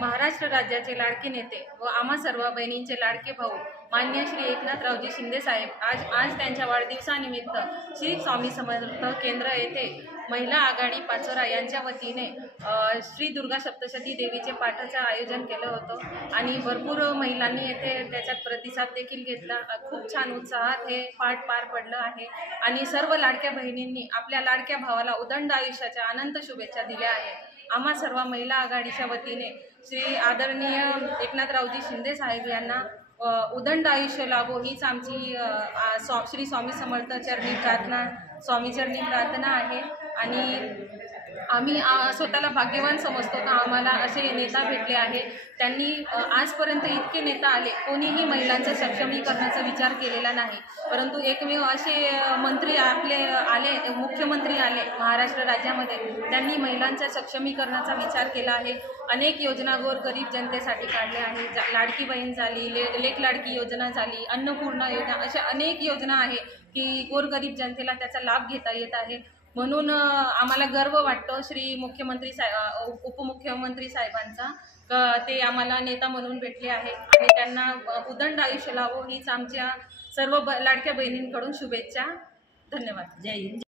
महाराष्ट्र राज्याचे लाडके नेते व आम्हा सर्व बहिणींचे लाडके भाऊ माननीय श्री एकनाथरावजी शिंदे साहेब आज त्यांच्या वाढदिवसानिमित्त श्री स्वामी समर्थ केंद्र येथे महिला आघाडी पाचोरा यांच्या वतीने श्री दुर्गा सप्तशती देवीचे पाठाचं आयोजन केलं होतं आणि भरपूर महिलांनी येथे त्याच्यात प्रतिसाद देखील घेतला। खूप छान उत्साहात हे पाठ पार पडलं आहे आणि सर्व लाडक्या बहिणींनी आपल्या लाडक्या भावाला उदंड आयुष्याच्या अनंत शुभेच्छा दिल्या आहेत। आम्हा सर्व महिला आघाडीच्या वतीने श्री आदरणीय एकनाथरावजी शिंदे साहेब यांना उदंड आयुष्य लाभो हीच आमची श्री स्वामी समर्थ चरणी प्रार्थना स्वामीचरणी प्रार्थना आहे आणि आम्ही स्वतःला भाग्यवान समजतो का आम्हाला असे नेता भेटले आहे। त्यांनी आजपर्यंत इतके नेता आले, कोणीही महिलांच्या सक्षमीकरणाचा विचार केलेला नाही, परंतु एकमेव असे मंत्री आपले आले, मुख्यमंत्री आले महाराष्ट्र राज्यामध्ये, त्यांनी महिलांच्या सक्षमीकरणाचा विचार केला आहे। अनेक योजना गोरगरीब जनतेसाठी काढल्या आहे। लाडकी बहीण झाली, लेक लाडकी योजना झाली, अन्नपूर्णा योजना, अशा अनेक योजना आहे की गोरगरीब जनतेला त्याचा लाभ घेता येत आहे। म्हणून आम्हाला गर्व वाटतो श्री मुख्यमंत्री उपमुख्यमंत्री साहेबांचा, ते आम्हाला नेता म्हणून भेटले आहे आणि त्यांना उदंड आयुष्य लाभो हीच आमच्या सर्व लाडक्या बहिणींकडून शुभेच्छा। धन्यवाद। जय हिंद।